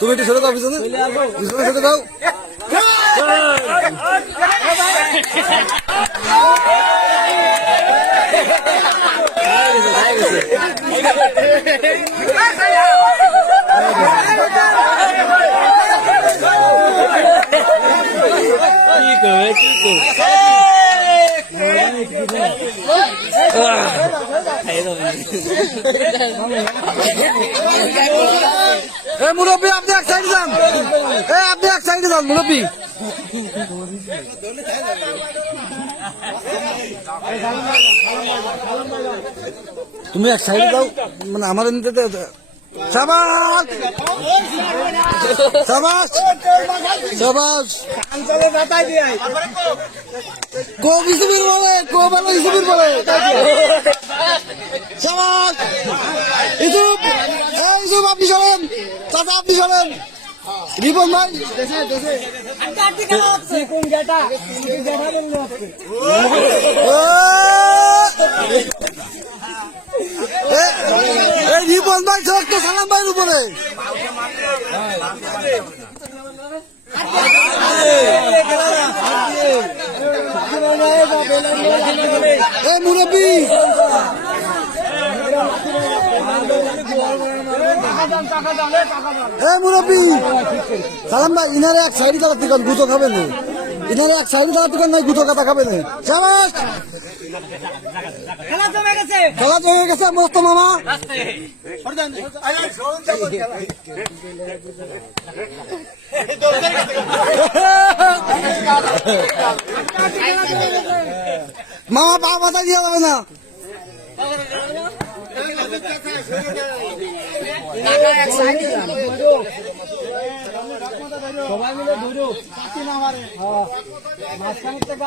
তুমি একটু ছেড়ে দাও পিছনে ছেড়ে দাও মুরব্বী আপনি এক সাইডে যান আপনি এক সাইডে যান মুরব্বী তুমি এক সাইডে যাও মানে আমার সাবাস সাবাস সাবাস কবি সুবির বলে কবি সুবির বলে সাবাস ইসুফ ইসুফ আপনি সরেন চাচা আপনি সরেন রিপন ভাই রিপন ভাই সরকে সালাম ভাইয়ের উপরে মুরব্বী মুরব্বী সালাম ভাই ইনারে এক সাইডে দাঁড়াতে কান গুতো খাবে না ইনারে এক সাইডে দাঁড়াতে কান নাই গুতো কাটা খাবে না সাবাস খেলা জমে গেছে মস্ত মামা মামা পা মাথা দিয়ে যাবে না সবাই মিলে ধরো না মারে মাঝখানে থেকে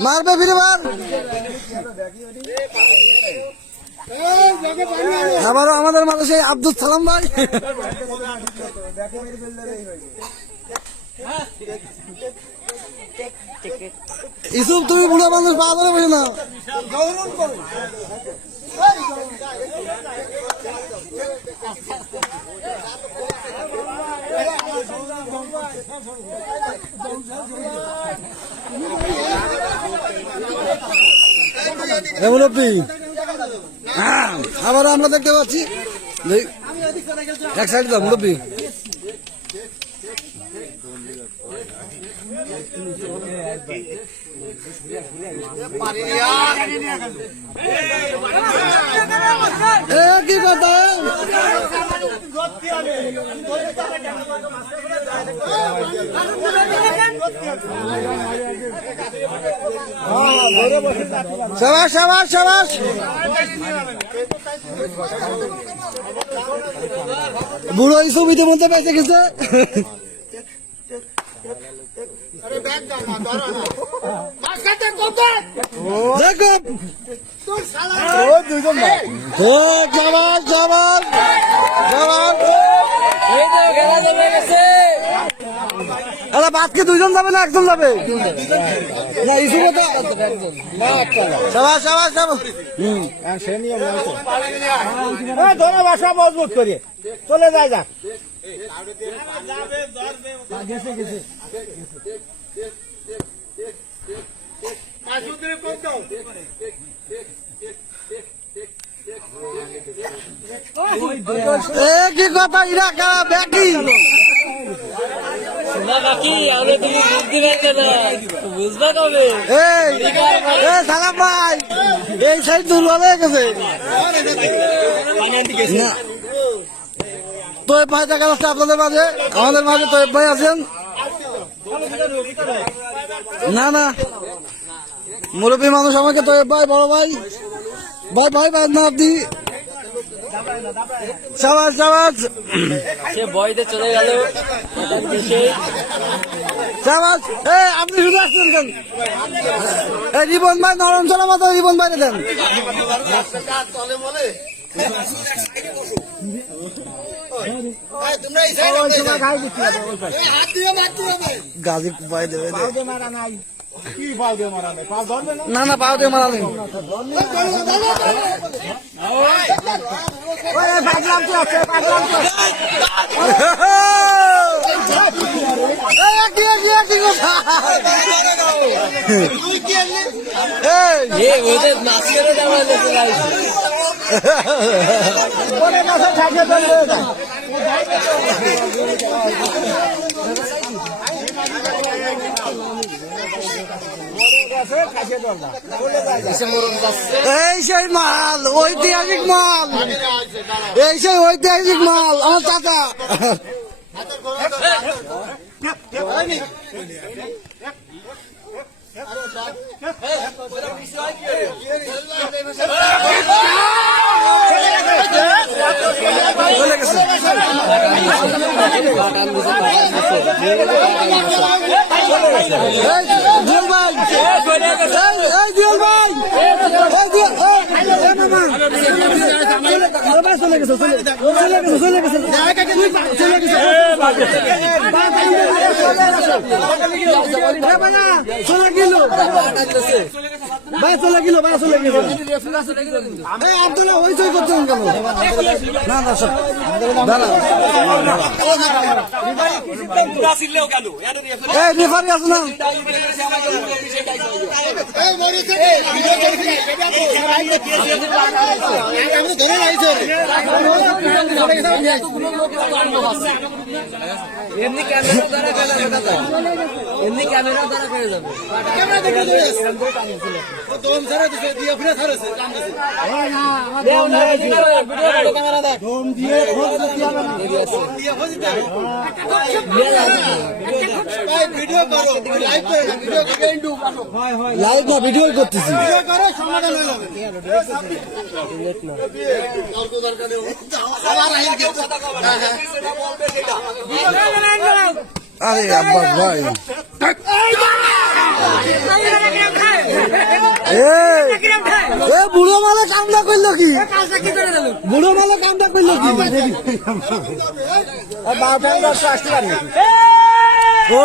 মারবে ফিরে মার আবারও আমাদের মাঝে সেই আব্দুল সালাম ভাই ইসুফ তুমি বুড়া মানুষ পা ধরে বলি না মুরব্বী আবার আমরা দেখতে পাচ্ছি এক সাইড দাও মুরব্বী কি কথা সাবাস সাবাস সাবাস বুড়ো এই ছবিতে মধ্যে বেঁচে গেছে বাদকে দুইজন যাবে না একজন যাবে ধরো বাসা মজবুত করে চলে যায় যাক গেছে গেছে কি কথা ইরা কারা ব্যাকি সালাম ভাই এই সাইড দুর্বল হয়ে গেছে তোয়েব ভাই দেখা যাচ্ছে আপনাদের মাঝে আমাদের মাঝে তোয়েব ভাই আছেন না না মুরব্বী মানুষ আমাকে তো ভাই বড় ভাই ভাই ভাই ভাই না আপনি সাবাস সাবাস সে বয়তে চলে গেল সাবাস আপনি শুধু আসছেন কেন রিবন ভাই নরম চলা মতো রিবন বাইরে দেন গাজী পাই দেবে না না পাও দিয়ে মারা নেই এই সেই মাল ঐতিহাসিক মাল এই সেই ঐতিহাসিক মাল আমার চাচা আব্দুল্লাহ হইচই করছেন কেন না না সব রেফারি আছে না এমনি ক্যামেরা দ্বারা এমনি ক্যামেরা দ্বারা করে যাবে লাইভ না ভিডিও করতেছি আরে আব্বাস ভাই বুড়ো মালে কামটা করলো কি বুড়ো মালে কামটা করলো কি আসতে পারি ও